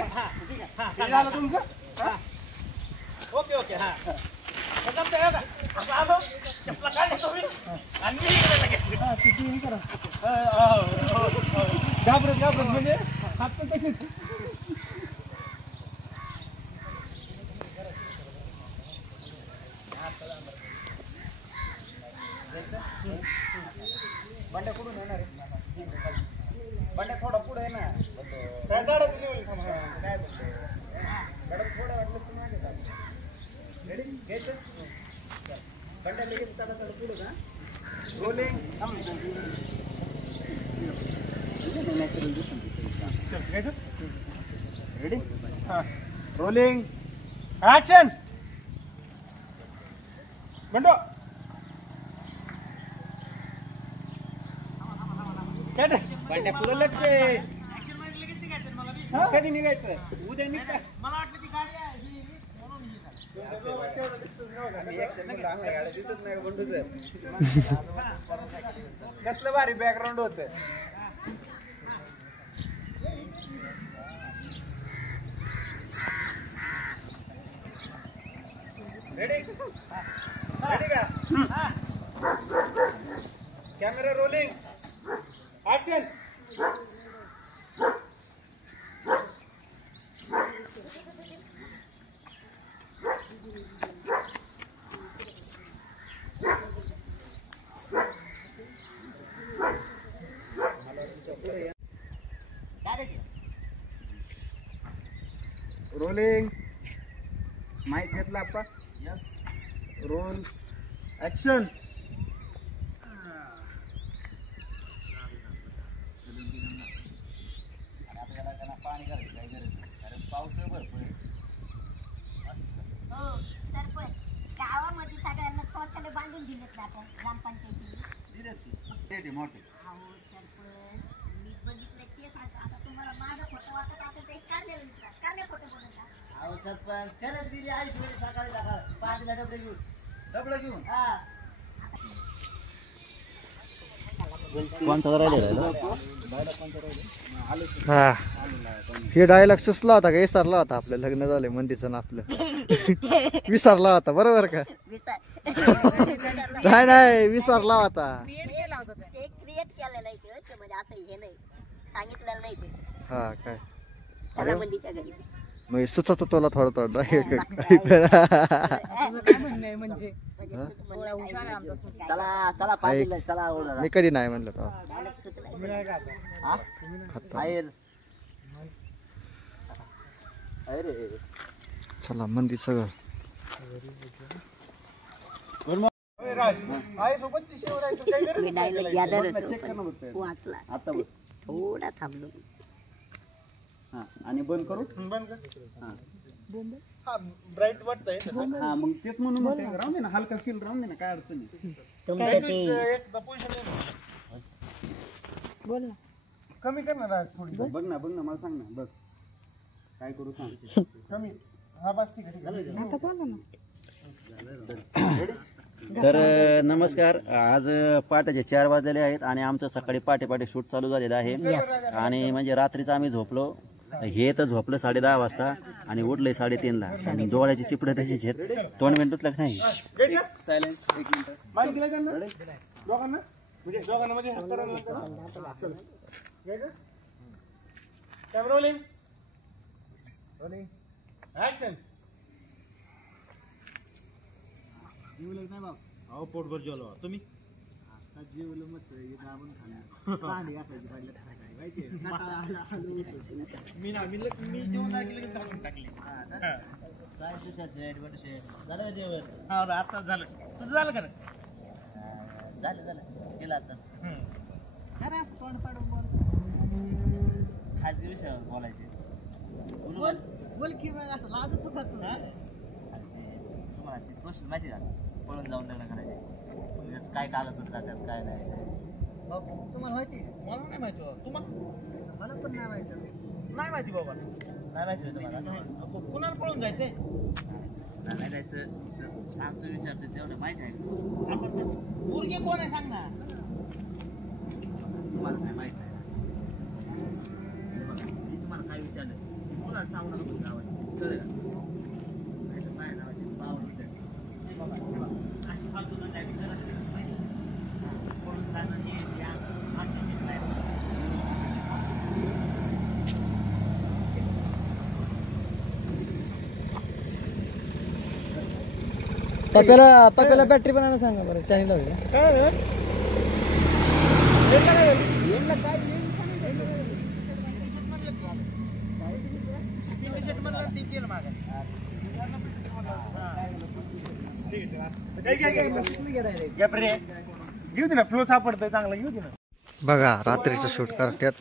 Okay हे झालं तुमचं. ओके ओके हा आलो चपला काय तुम्ही आणि मी इकडे लगेच घाबरत म्हणजे हात पण तसे बंड्या कुठून येणार आहे. बंड्या थोडा पुढे आहे ना काय झाडाचं लेवल काय बोलतो गडप थोडं वाटलं तर मागे चालतं. रेडी घ्यायचं बंड्या लगेच चढा पुढं का रोलिंग रेडी हां रोलिंग ॲक्शन बंडो बंड्या पुढं लक्ष कधी निघायचं उद्या निघता मला वाटलं ती गाडी आहे कसलं भारी बॅकग्राऊंड होत. रेडी रेडी का camera rolling action. Rolling mic घेतला आपला यस रोल ऍक्शन. पाणी घालायचं काही गरज नाही कारण पाऊस भरपूर आहे. हो सरपंच गावामध्ये सगळ्यांना शौचालय बांधून दिलेत ना आता ग्रामपंचायतीने दिले मोठे. अहो सरपंच मी बघितलं ते सांगतो आता तुम्हाला माझं खोटं वाटत आता ते करणे खोटं बोलत का. अहो सरपंच खरंच दिली आई सकाळी सकाळ 5 ला डबडे घेऊन हा कोणचा राहिलेला हा हे डायलॉग सुचला होता का विसरला होता. आपलं लग्न झालंय मंदीचं ना आपलं विसरला होता बरोबर का. नाही नाही विसरला होता. ते क्रिएट केलेलं आहे ते म्हणजे आता हे नाही सांगितलेलं नाही ते. हा काय सणाबंदीच्या घरी मग सुचत तुला थोडं थोडं म्हणजे चला चला पाहिजे चला ओळख मी कधी नाही म्हणलं तर चला मंदी सगळं मी डायलॉग यादच वाचला आता थोडा थांबलो. हा आणि बंद करू बंद कर हा ब्राईट वाटतंय हा मग तेच म्हणून म्हणते राहून दे ना हलका फील राहून दे ना काय अडचण नाही. तुमचं ते बोल ना कमी करणार थोडी बघ ना मला सांग ना बघ काय करू सांग कमी हा बस ठीक आहे आता बोल ना. तर नमस्कार. आज पहाटेचे 4 वाजलेले आहेत आणि आमचं सकाळी पहाटे शूट चालू झालेलं आहे. आणि म्हणजे रात्रीच आम्ही झोपलो. हे तर झोपलं 10:30 वाजता आणि उठलंय 3:30 ला आणि डोळ्याची चिपडे तशीच आहेत. तोंड मिनिटच नाही. सायलेन्स 1 मिनिट माईक दिला त्यांना दोघांना म्हणजे कॅमेरा रोलिंग ऍक्शन. जेवलं नाही बाबा अहो पोटभर जेवलो तुम्ही. आता जेवलं मस्त दाबून खाल्लं भांडी घासायची पडलं मी जेवण लागले धावून टाकले. काय झालं जेवण हा आता झालं तुझं झालं का झालं केलं आता अरे असं तोंड पाडून बोल खाजगी विषयावर बोलायचे बोल की मग असं लाजत होता तू. तुम्हाला ती गोष्ट माहिती का पळून जाऊन लग्न करायचे काय कागदपत्र जातात काय नाही तुम्हाला माहिती मला नाही माहिती तुम्हाला मला पण नाही माहिती बाबा नाही माहिती तुम्हाला कुणाला पळून जायचंय नाही जायचं सांगतो विचारतो तेवढं माहिती आहे आपण मुलगी कोण आहे सांग ना. तुम्हाला काय माहित नाही मी तुम्हाला काय विचारलं कोणाला सांगू नका पण गावात. कळलं का? नाहीतर माझ्या नावाची पावर होते. हे बघा, अशी फालतू धंदा आम्ही करत नाही पाहिजे. पळून जाणं हे या आमची चिंता नाही. पप्याला बॅटरी बनायला सांगा बरं चायनीज लावूया. घेऊ दे ना, फ्लो सापडतंय चांगला, घेऊ दे ना. बघा रात्रीचं शूट करतात.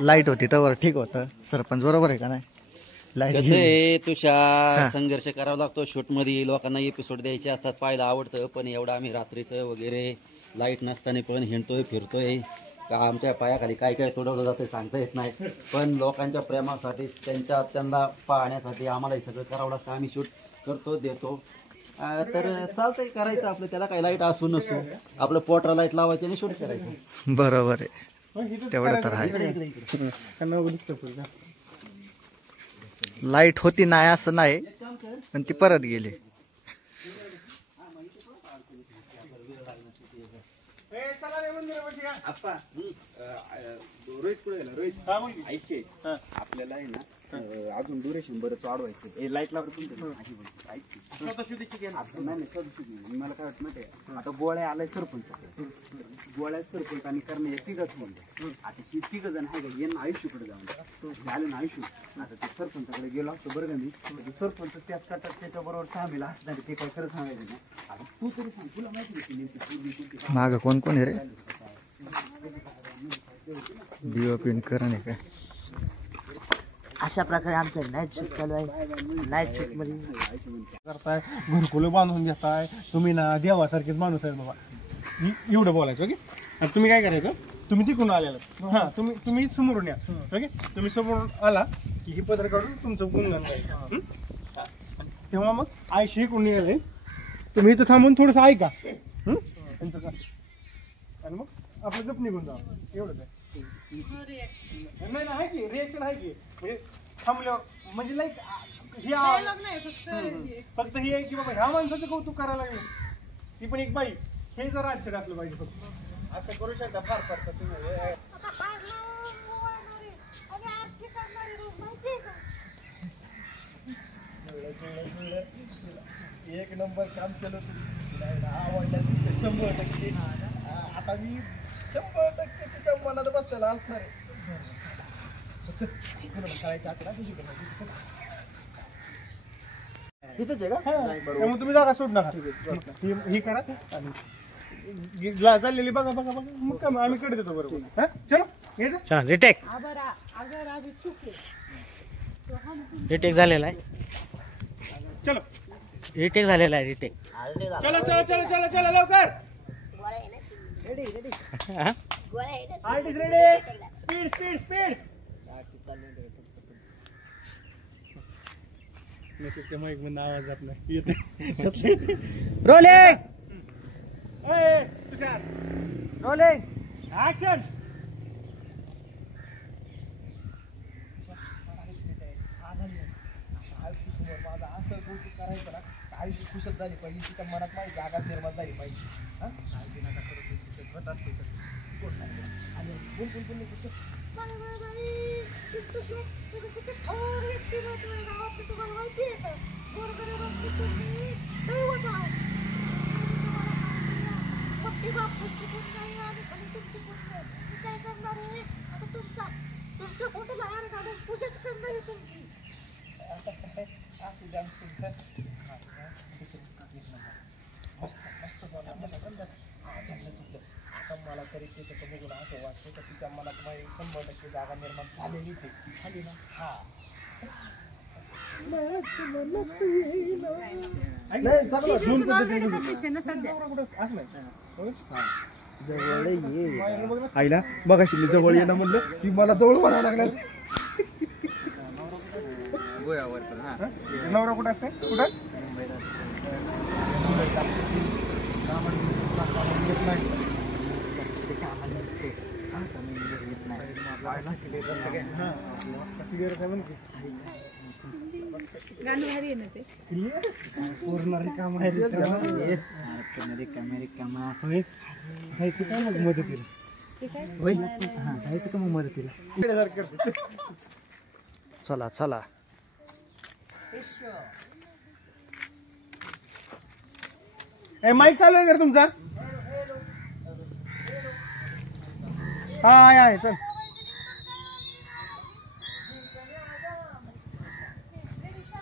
लाईट होती तर ठीक होतं. सरपंच बरोबर आहे का नाही? लाईट कसं आहे तुषार, संघर्ष करावा लागतो शूट मध्ये. लोकांना एपिसोड द्यायचे असतात, पाहायला आवडतं, पण एवढं आम्ही रात्रीचं वगैरे लाईट नसताना पण हिंडतोय फिरतोय का आमच्या पायाखाली काय काय तोडवलं जातं सांगता येत नाही. पण लोकांच्या प्रेमासाठी त्यांना पाहण्यासाठी आम्हाला हे सगळं करावं लागतं. आम्ही शूट करतो देतो. तर चालतंय, करायचं आपलं. त्याला काही लाईट असू नसू, आपलं पोटरा लाईट लावायची आणि शूट करायचं. बरोबर आहे, तेवढं तर आहे. लाईट होती नाही असं नाही, पण ती परत गेली. आपल्याला आहे ना अजून ड्युरेशन बरंच वाढवायचं. लाईट लावतो नाही, मला काय वाटतं माहिती आहे, आता गोळ्या आलाय सरपंच, गोळ्यात सरपंच आणि करणे तिघच म्हणतो. आता ही तिघ जण आहे का, यांना आयुष्याकडे जाऊन झालं ना आयुष्य. आता ते सरपंचाकडे गेलो असतो बरं का मी, सरपंच त्याच करतात त्याच्याबरोबर सामील असणार, ते काय खरं सांगायचं ना. आता तू तरी सांग, तुला माहिती माग कोण कोण आहे रे? डीओपी करण आहे का? अशा प्रकारे आमचं नाईट शूट चालू आहे. नाईट शूट मध्ये करताय, घरकुलं बांधून घेताय तुम्ही ना, देवासारखेच माणूस आहे बाबा. एवढं बोलायचं ओके. आणि तुम्ही काय करायचं, तुम्ही तिकडून आलेला, हां तुम्ही समोरून या ओके. तुम्ही समोरून आला की ही पत्र काढून तुमचं गुणगान गायचं. तेव्हा मग आयशी इकडून निघाले, तुम्ही इथं थांबून थोडंसं ऐका त्यांचं का, आणि मग आपलं गप निघून जा. एवढंच आहे. नाही आहे की रिएक्शन आहे की, म्हणजे थांबल्यावर म्हणजे लाईक हे फक्त हे आहे की बाबा ह्या माणसाचं कौतुक करायला लागलं, ती पण एक बाई, हे जर आश्चर्य असलं पाहिजे. फक्त असं करू शकता फार फार तुम्ही. एक नंबर काम केलं तुम्ही, आवडलं 100%. आता मी 100% तिच्या मनात बसलेला असणार आहे. तिथंच आहे का? त्यामुळे तुम्ही जागा सोड नका, ही करा आणि चाललेली बघा बघा बघा, मग काय आम्ही कडे देतो बरोबर. हा चलो घ्यायचं. रिटेक झालेला आहे. चलो रिटेक झालेला आहे. रिटेक चलो चलो चलो चलो चलो लवकर. गोळ्या आहे ना? रेडी गोळ्या आहे ना? Artist ready. Speed speed speed. नशीब त्या माईक मध्ये आवाज जात नाही, येते रोलिंग तुषार. Rolling action. माझा असं कौतुक करायचं ना, आयुष्य खुशच झाली पाहिजे, तिच्या मनात माझी जागा निर्माण झाली पाहिजे. तुमच्या फोटोला हार घालून पूजाच करणार आहे तुमची. आता मला तरी तिथं बघून असं वाटतं तर तिच्या मनात माझी 100% जागा निर्माण झालेलीच आहे. खाली ना हा आईला बघाशी मी जवळ येणं म्हणलं ती मला जवळ म्हणायला लागला. नवरा कुठं असते, कुठं क्लिअर काय म्हणते गाणं भारी आहे ना ते. पूर्ण रिकामा आहे रिकामा होय. जायचं का मग मदतीला होय हां जायचं का मग मदतीला चला चला ए माईक चालू आहे का रे तुमचा हा आहे चल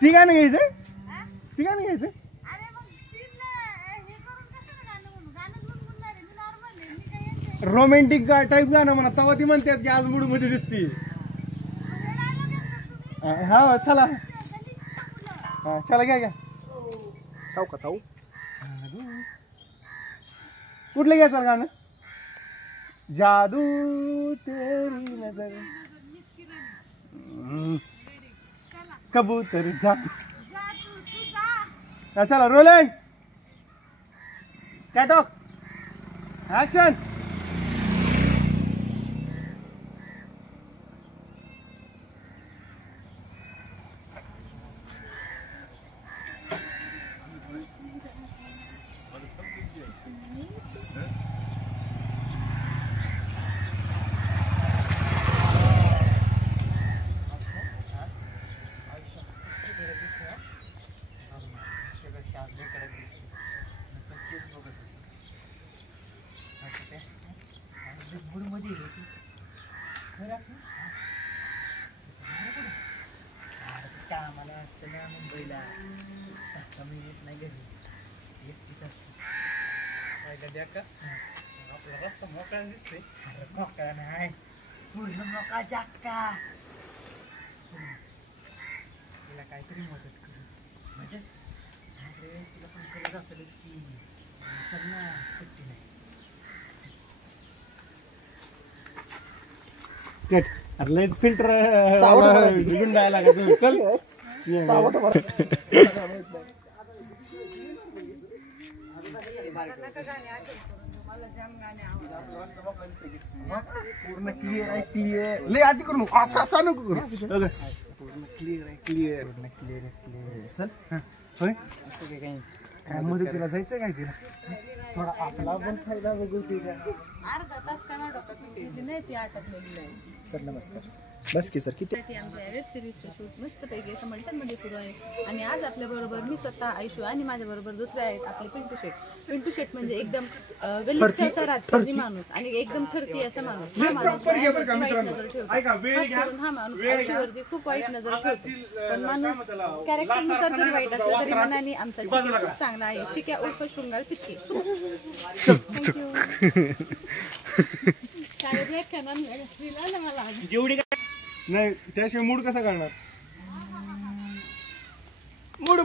ती काय नाही घ्यायचंय ती काय नाही घ्यायचंय रोमॅन्टिक टाईप गाणं म्हणा तेव्हा ती म्हणतात की आज मूड मध्ये दिसती हा चला हा चला घ्या घ्या ताऊ का ताऊ कुठलं घ्यायचं गाणं जादू तेरी नजर कबूतर जा चला रोलिंग कॅटॉक ऍक्शन कामाला असतं ना मुंबईला 6 महिन्यात नाही घरी एकटीच असते काय गड्या का आपला रस्ता मोकळा दिसते अरे मोकळा नाही पूर्ण मोकळा जाक्का तिला काहीतरी मदत करू म्हणजे अरे तिला पण करत असेलच की तर ना सुट्टी नाही अरे लयच फिल्टर गुंडायला का तुम्ही चल पूर्ण क्लिअर आहे क्लिअर लय आधी करू नको असा नको करू पूर्ण क्लिअर आहे क्लिअर पूर्ण क्लिअर आहे क्लिअर चल होय असं काय मदतीला जायचं काय तिला थोडा आपला पण फायदा बघू तिला अर्धा तास काय डोक्यात नाही ती आटपलेली आहे. सर नमस्कार बस की सर किती साठी आमच्या वेब सिरीजचं शूट मस्तपैकी असं मल्टनमध्ये सुरू आहे आणि आज आपल्या बरोबर मी स्वतः आयशू आणि माझ्या बरोबर दुसरे आहेत आपले पिंटू शेट. पिंटू शेट म्हणजे एकदम वेल्लीचा असा राजकारणी माणूस आणि एकदम थरकी असा माणूस. हा माणूस माझ्यावरती वाईट नजर ठेवतो. खास करून हा माणूस आयशूवरती खूप वाईट नजर ठेवतो. पण माणूस कॅरेक्टरनुसार जरी वाईट असला तरी मनाने आमचा चिक्या खूप चांगला आहे. चिक्या उर्फ शृंगार पिचके. जेवढी नाही त्याशिवाय मूड कसा करणार मूड